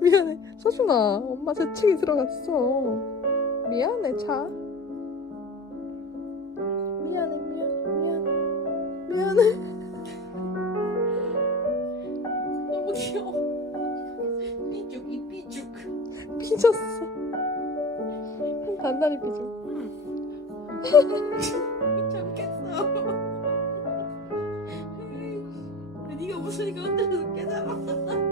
미안해. 서준아, 엄마 재채기 들어갔어. 미안해, 차. 미안해, 미안해. 너무 귀여워. 삐죽이 삐죽. 삐졌어. 단단히 삐져. 참겠어. 네가 무슨 이거 흔들려서 깨잖아.